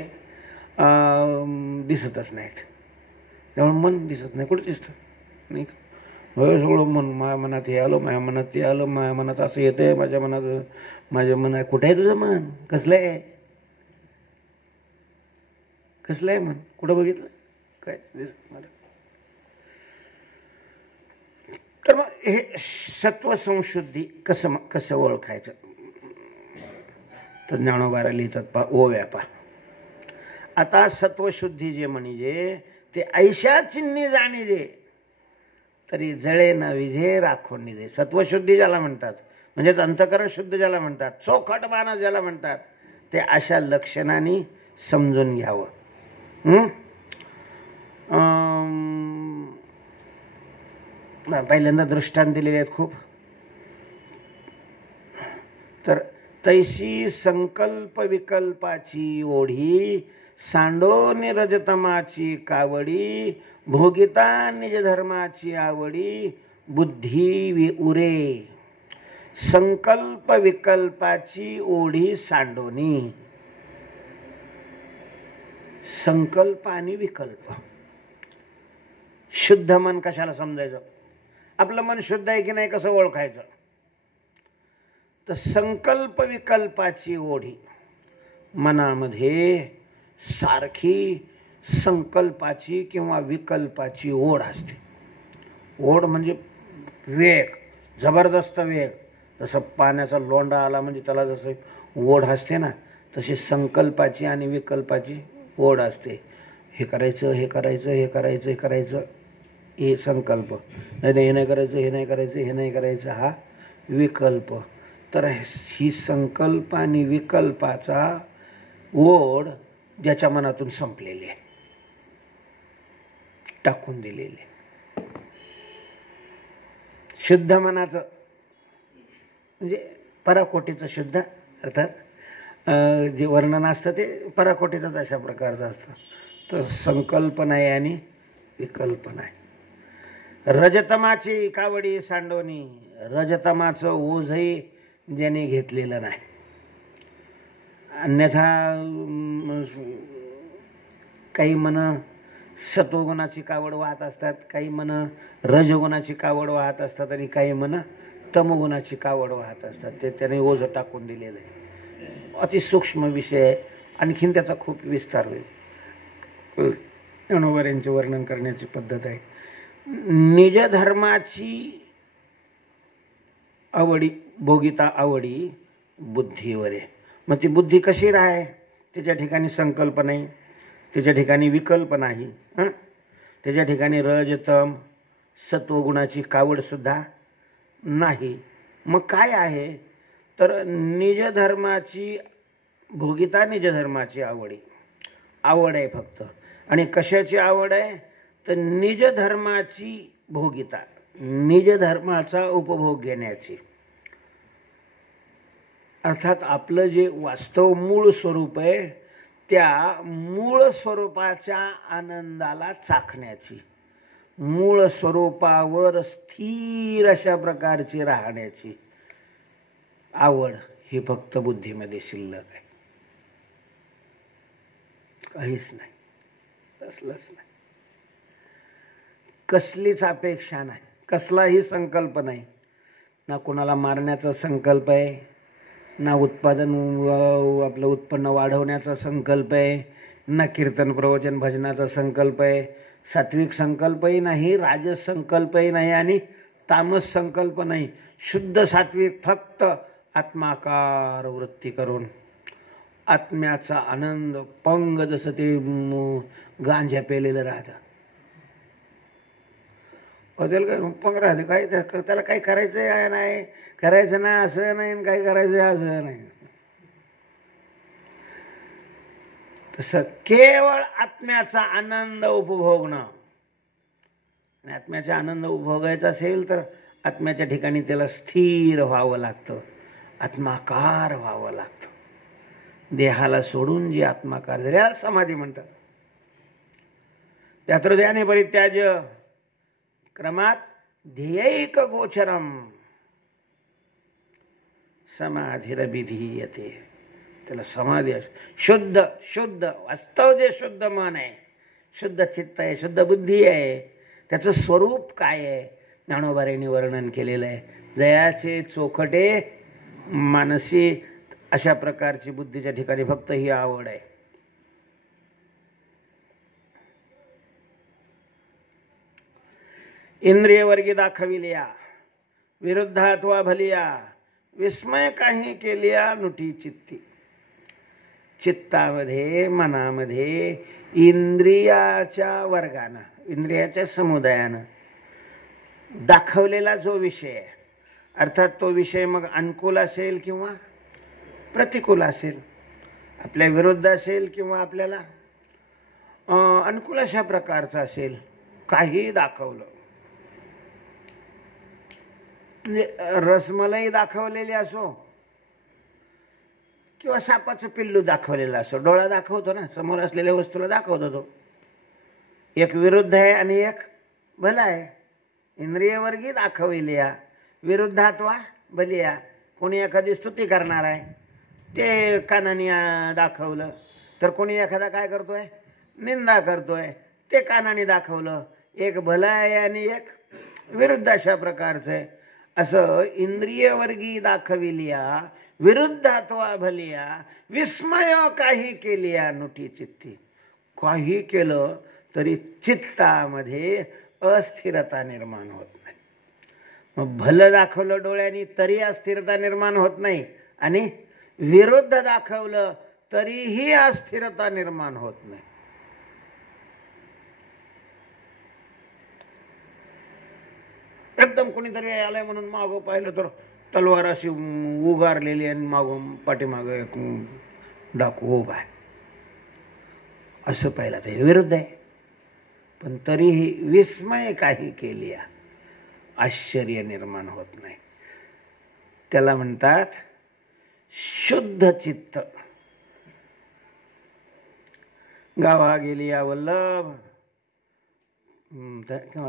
दिसतच नाहीत. त्यामुळे मन दिसत नाही. कुठे दिसतं नाही. सगळं मन, माझ्या मनात हे आलं, माझ्या मनात ते आलं, माझ्या मनात असं येतंय, माझ्या मनात कुठे आहे तुझं मन, कसलं आहे, कसलं आहे मन, कुठं बघितलं काय दिसत मला. तर मग हे सत्व संशुद्धी कसं ओळखायचं, तर ज्ञानोबारा लिहितात ओव्या पा. आता सत्वशुद्धी जे म्हणजे ते ऐशा चिन्नी जाणीजे तरी जळे न विझे राखून निजे. सत्वशुद्धी ज्याला म्हणतात म्हणजेच अंतःकरण शुद्ध ज्याला म्हणतात, चोखट मानस ज्याला म्हणतात, ते अशा लक्षणांनी समजून घ्यावं. पहिल्यांदा दृष्टांत दिलेले आहेत खूप. तर तैशी संकल्प विकल्पाची ओढी, सांडोनी रजतमाची कावडी, भोगिता निज धर्माची आवडी, बुद्धी उरे. संकल्प विकल्पाची ओढी सांडोनी. संकल्प आणि विकल्प. शुद्ध मन कशाला समजायचं, आपलं मन शुद्ध आहे की नाही कसं ओळखायचं, तर संकल्प विकल्पाची ओढी. मनामध्ये सारखी संकल्पाची किंवा विकल्पाची ओढ असते. ओढ म्हणजे वेग, जबरदस्त वेग. जसं पाण्याचा लोंढा आला म्हणजे त्याला जसं ओढ असते ना, तशी संकल्पाची आणि विकल्पाची ओढ असते. हे करायचं, हे करायचं, हे करायचं, हे करायचं, हे संकल्प. नाही, हे नाही करायचं, हे नाही करायचं, हे नाही करायचं, हा विकल्प. तर ही संकल्प आणि विकल्पाचा ओढ ज्याच्या मनातून संपलेली आहे, टाकून दिलेली. शुद्ध मनाचं म्हणजे पराकोटीचं शुद्ध, अर्थात जे वर्णन असतं ते पराकोटीचंच अशा प्रकारचं असतं. तर संकल्प नाही आणि विकल्प नाही. रजतमाची कावडी सांडोनी. रजतमाचं ओझही ज्याने घेतलेलं नाही. अन्यथा काही मन सत्वगुणाची कावड वाहत असतात, काही मन रजगुणाची कावड वाहत असतात आणि काही मन तमगुणाची कावड वाहत असतात. ते त्याने ओझं टाकून दिलेलं आहे. अतिसूक्ष्म विषय आहे. आणखीन त्याचा खूप विस्तार होईल. ज्ञानोबा यांचे वर्णन करण्याची पद्धत आहे. निज धर्माची आवडी, भोगिता आवडी बुद्धीवर आहे. मग ती बुद्धी कशी राहे, त्याच्या ठिकाणी संकल्प नाही, त्याच्या ठिकाणी विकल्प नाही. त्याच्या ठिकाणी रजतम सत्वगुणाची कावड सुद्धा नाही. मग काय आहे तर निज धर्माची भोगिता, निज धर्माची आवड आहे फक्त. आणि कशाची आवड आहे तर निज धर्माची भोगिता, निज धर्माचा उपभोग घेण्याची. अर्थात आपलं जे वास्तव मूळ स्वरूप आहे त्या मूळ स्वरूपाच्या आनंदाला चाखण्याची, मूळ स्वरूपावर स्थिर अशा प्रकारची राहण्याची आवड ही फक्त बुद्धीमध्ये शिल्लक आहे, काहीच नाही, कसलंच नाही. कसलीच अपेक्षा नाही, कसलाही संकल्प नाही. ना कोणाला मारण्याचा संकल्प आहे, ना आपलं उत्पन्न वाढवण्याचा संकल्प आहे, ना कीर्तन प्रवचन भजनाचा संकल्प आहे. सात्विक संकल्पही नाही, राजस संकल्पही नाही आणि तामस संकल्प नाही. शुद्ध सात्विक फक्त आत्माकार वृत्ती करून आत्म्याचा आनंद पंग, जसं ते गांजा पेलेलं राहतं. त्याला काय पंग राहते, काय त्याला काही करायचं नाही, करायचं ना असं नाही, काही करायचं असं नाही. तसं केवळ आत्म्याचा आनंद उपभोगणं. आणि आत्म्याचा आनंद उपभोगायचा असेल तर आत्म्याच्या ठिकाणी त्याला स्थिर व्हावं लागतं, आत्माकार व्हावं लागतं. देहाला सोडून जी आत्माकार झाली याला समाधी म्हणतात. त्यात्र ध्याने परित्याज्य क्रमात ध्येयैक गोचरम समाधिरभिधीयते. त्याला समाधी, शुद्ध शुद्ध वास्तव जे शुद्ध मन आहे, शुद्ध चित्त आहे, शुद्ध बुद्धी आहे, त्याचं स्वरूप काय आहे ज्ञानोबारांनी वर्णन केलेलं आहे. जयाचे चोखटे मानसी अशा प्रकारची बुद्धीच्या ठिकाणी फक्त ही आवड आहे. इंद्रिय वर्गी दाखविलिया, विरुद्ध अथवा भलिया, विस्मय काही केलिया नुटी चित्ती. चित्तामध्ये, मनामध्ये इंद्रियाच्या वर्गानं, इंद्रियाच्या समुदायानं दाखवलेला जो विषय आहे, अर्थात तो विषय मग अनुकूल असेल किंवा प्रतिकूल असेल, आपल्या विरुद्ध असेल किंवा आपल्याला अनुकूल अशा प्रकारचा असेल, काही दाखवलं म्हणजे रसमलाई दाखवलेली असो किंवा सापाचं पिल्लू दाखवलेलं असो, डोळा दाखवतो ना, समोर असलेल्या वस्तूला दाखवतो तो. एक विरुद्ध आहे आणि एक भला आहे. इंद्रियवर्गी दाखविलिया, विरुद्धात्वा बलिया. कोणी एखादी स्तुती करणार आहे ते कानाने दाखवलं, तर कोणी एखादा काय करतोय निंदा करतोय ते कानाने दाखवलं. एक भला आहे आणि एक विरुद्ध अशा प्रकारचं आहे. असं इंद्रियवर्गी दाखविलिया, विरुद्धात्वा भलिया, विस्मय काही केलिया नुटी चित्ती. काही केलं तरी चित्तामध्ये अस्थिरता निर्माण होत नाही. मग भलं दाखवलं डोळ्यांनी तरी अस्थिरता निर्माण होत नाही आणि विरुद्ध दाखवलं तरीही अस्थिरता निर्माण होत नाही. एकदम कोणीतरी आलाय म्हणून मागं पाहिलं तर तलवार अशी उगारलेली आणि मागून पाठीमागं एक डाकू उभा आहे, असं पाहिलं ते विरुद्ध आहे. पण तरीही विस्मय काही केली, आश्चर्य निर्माण होत नाही. त्याला म्हणतात शुद्ध चित्त. गावा गेली या वल्लभ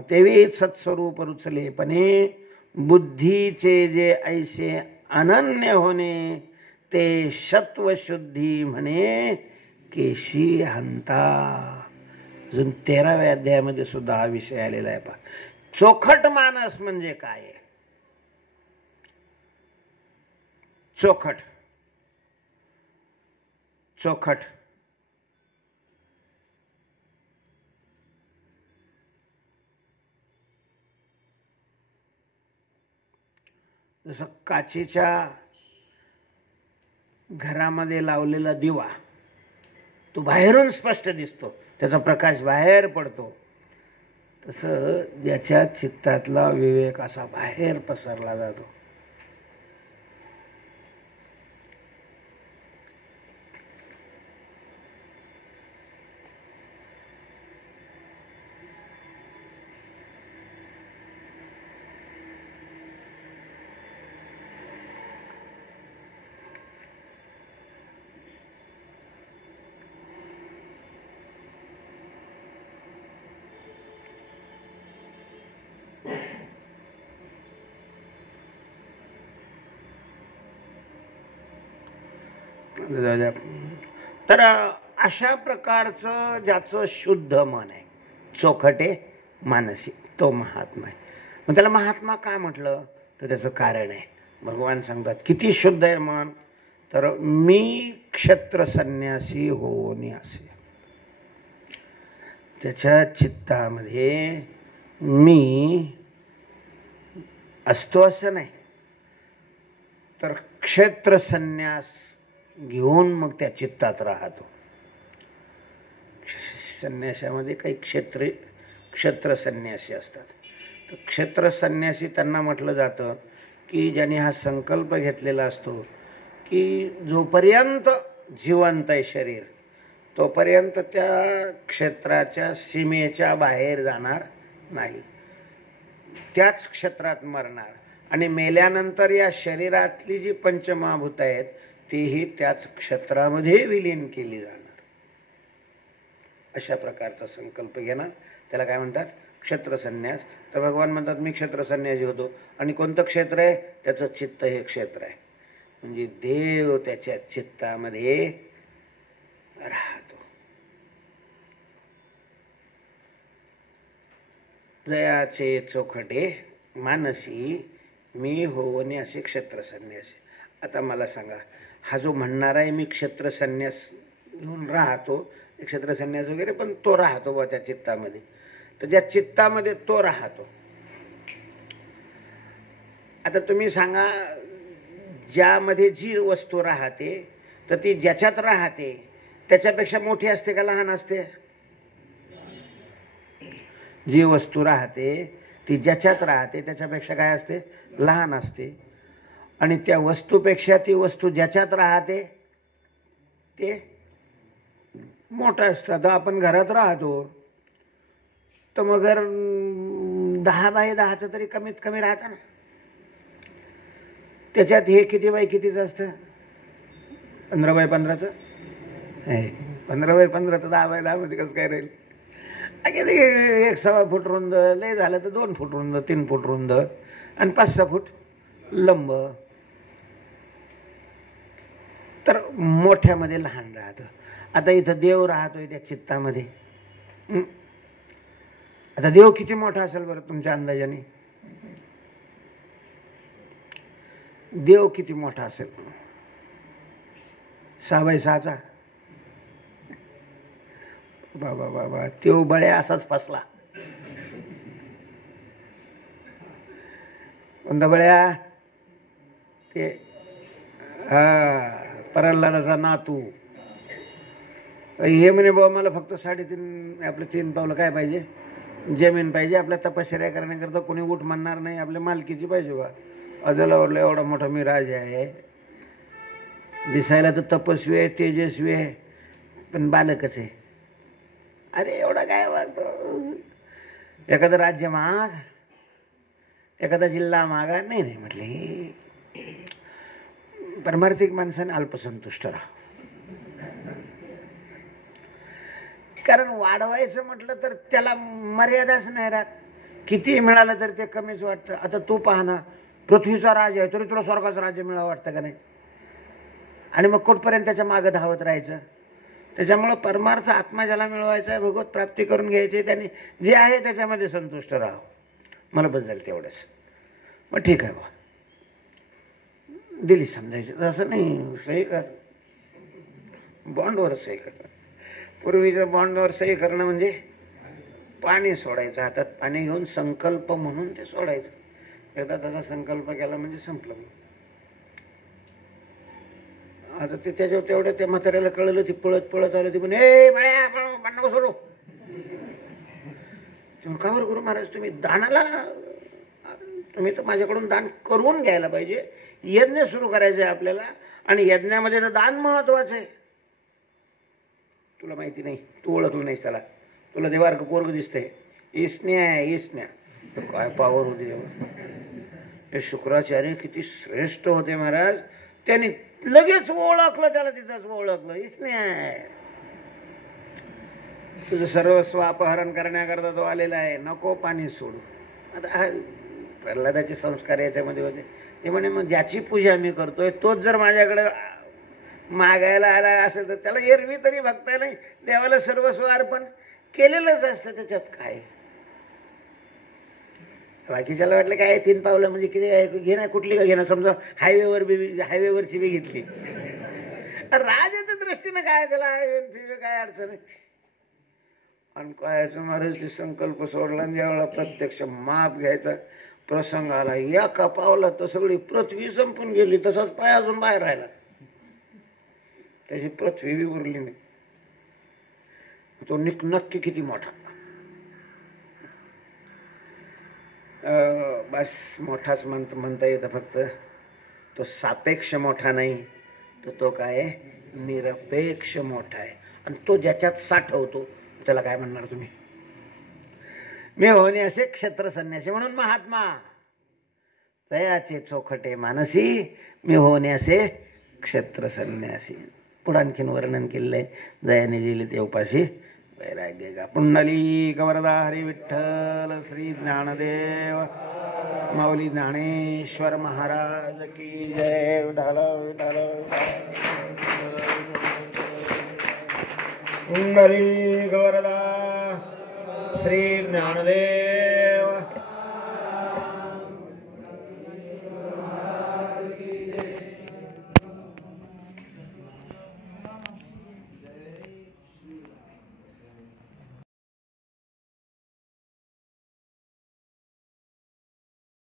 तेवी सत्स्वरूप रुचलेपणे, बुद्धीचे जे ऐसे अनन्य होणे, ते सत्वशुद्धी म्हणे केशी हंता. अजून 13व्या अध्यायामध्ये सुद्धा हा विषय आलेला आहे. पहा, चोखट मानस म्हणजे काय? चोखट चोखट जसं काचेच्या घरामध्ये लावलेला दिवा, तो बाहेरून स्पष्ट दिसतो, त्याचा प्रकाश बाहेर पडतो. तसं ज्याच्या चित्तातला विवेक असा बाहेर पसरला जातो. तर अशा प्रकारचं ज्याचं शुद्ध मन आहे, चोखटे मानसी, तो महात्मा आहे. मग त्याला महात्मा काय म्हटलं तर त्याचं कारण आहे. भगवान सांगतात किती शुद्ध आहे मन, तर मी क्षत्र संन्यासी होऊन असे. त्याच्या चित्तामध्ये मी असतो असं नाही, तर क्षेत्र संन्यास घेऊन मग त्या चित्तात राहतो. संन्यासामध्ये काही क्षत्र संन्यासी असतात. तर क्षेत्र संन्यासी त्यांना म्हटलं जातं की ज्यांनी हा संकल्प घेतलेला असतो की जोपर्यंत जिवंत आहे शरीर तोपर्यंत त्या क्षेत्राच्या सीमेच्या बाहेर जाणार नाही, त्याच क्षेत्रात मरणार आणि मेल्यानंतर या शरीरातली जी पंचमहाभूत आहेत तीही त्याच क्षेत्रामध्ये विलीन केली जाणार. अशा प्रकारचा संकल्प घेणार त्याला काय म्हणतात, क्षेत्र संन्यास. तर भगवान म्हणतात मी क्षेत्र संन्यासी होतो. आणि कोणतं क्षेत्र आहे, त्याचं चित्त हे क्षेत्र आहे. म्हणजे देव त्याच्या चित्तामध्ये राहतो. जयाचे चोखटे मानसी मी होवने असे क्षेत्र संन्यासी. आता मला सांगा, हा जो म्हणणार आहे मी क्षेत्र संन्यास घेऊन राहतो, क्षेत्र संन्यास वगैरे, पण तो राहतो बा त्या चित्तामध्ये. तर ज्या चित्तामध्ये तो राहतो, आता तुम्ही सांगा ज्यामध्ये जी वस्तू राहते तर ती ज्याच्यात राहते त्याच्यापेक्षा मोठी असते का लहान असते? जी वस्तू राहते ती ज्याच्यात राहते त्याच्यापेक्षा काय असते, लहान असते. आणि त्या वस्तूपेक्षा ती वस्तू ज्याच्यात राहते ते मोठं असतं. आता आपण घरात राहतो तर मग घर 10 बाय 10चं तरी कमीत कमी राहतं ना. त्याच्यात हे किती बाय कितीच असतं, 15 बाय 15चं. 15 बाय 15चं 10 बाय 10 मध्ये कसं काय राहील? 1.25 फूट रुंद, लय झालं तर 2 फूट रुंद, 3 फूट रुंद आणि 5-6 फूट लंब. तर मोठ्यामध्ये लहान राहतं. आता इथं देव राहतोय त्या चित्तामध्ये. आता देव किती मोठा असेल बरं तुमच्या अंदाजाने? देव किती मोठा असेल? 6 बाय 6चा. बाबा बाबा, तो बळ्या असाच फसला. कोणता बळ्या? ते प्रल्हादाचा नातू. हे म्हणे बाबा मला फक्त 3.5 आपलं 3 पावलं काय पाहिजे, जमीन पाहिजे. आपल्या तपश्चर्या करण्याकरता कोणी उठ म्हणणार नाही, आपल्या मालकीची पाहिजे बा. अजला ओढलं एवढा मोठा मी राजा आहे, दिसायला तर तपस्वी आहे, तेजस्वी आहे, पण बालकच आहे. अरे एवढा काय वागतो? एखादं राज्य माग, एखादा जिल्हा मागा. नाही नाही म्हटले, परमार्थिक माणसाने अल्पसंतुष्ट राहा. कारण वाढवायचं म्हटलं तर त्याला मर्यादाच नाही राहत. किती मिळालं तर ते कमीच वाटतं. आता तू पाहा ना, पृथ्वीचा राज आहे तरी तुला स्वर्गाचं राज्य मिळावं वाटतं का नाही? आणि मग कुठपर्यंत त्याच्या मागं धावत राहायचं? त्याच्यामुळं परमार्थ आत्मा ज्याला मिळवायचा आहे, भगवत प्राप्ती करून घ्यायची, त्याने जे आहे त्याच्यामध्ये संतुष्ट राहावं. मला बस झालं तेवढंच. मग ठीक आहे बा, दिली समजायची. असं नाही सही कर, बॉन्डवर सही कर. पूर्वीचं बॉन्डवर सही करणं म्हणजे पाणी सोडायचं, हातात पाणी घेऊन संकल्प म्हणून ते सोडायचं. एकदा तसा संकल्प केला म्हणजे संपलं. आता ते त्याच्यावर तेवढं त्या म्हाताऱ्याला कळलं, ती पळत पळत आलं. ती पण ए बळ्या नको सोडू. का बरं गुरु महाराज तुम्ही दानाला, तुम्ही तर माझ्याकडून दान करून घ्यायला पाहिजे. यज्ञ सुरू करायचं आहे आपल्याला आणि यज्ञामध्ये तर दान महत्वाचं आहे. तुला माहिती नाही, तू ओळखलं नाही त्याला. तुला देवारक पोरग दिसतंय, इसन्या आहे इसन्या. काय पावर होती तेव्हा. हे शुक्राचार्य किती श्रेष्ठ होते महाराज. त्यांनी लगेच ओळखलं त्याला, तिथंच ओळखलं, इसन्या आहे. तुझं सर्वस्व अपहरण करण्याकरता तो आलेला आहे, नको पाणी सोडू. आता हा प्रल्हादाचे संस्कार याच्यामध्ये होते. ते म्हणे मग ज्याची पूजा मी करतोय तोच जर माझ्याकडे मागायला आला असेल तर त्याला एरवी तरी बघता नाही. देवाला सर्वस्व अर्पण केलेलंच असतं, त्याच्यात काय. बाकीच्याला वाटलं काय 3 पावलं म्हणजे किती घे ना, कुठली का घेणं. समजा हायवेवरची बी घेतली, राजाच्या दृष्टीनं काय त्याला हायवे काय अडचण आहे. आणि काय महाराज ते संकल्प सोडला आणि ज्यावेळेला प्रत्यक्ष माप घ्यायचा प्रसंग आला, एका पावला तर सगळी पृथ्वी संपून गेली. तसाच पाय अजून बाहेर राहिला, त्याची पृथ्वी बी उरली नाही. तो नक्की किती मोठा. बस मोठाच म्हणता येतं, फक्त तो सापेक्ष मोठा नाही, तर तो काय निरपेक्ष मोठा आहे. आणि तो ज्याच्यात साठवतो त्याला काय म्हणणार तुम्ही. मी होणे असे क्षत्र संन्यासी म्हणून महात्मा तयाचे चोखटे मानसी, मी होणे असे क्षत्र संन्यासी. पुढे आणखीन वर्णन केलंय. जयाने जिले ते उपाशी वैराग्य गा. पुंडलिक वरदा हरी विठ्ठल श्री ज्ञानदेव माऊली ज्ञानेश्वर महाराज की जय. विठाल विठाल. पुंडलिक वरदा श्री ज्ञानदेव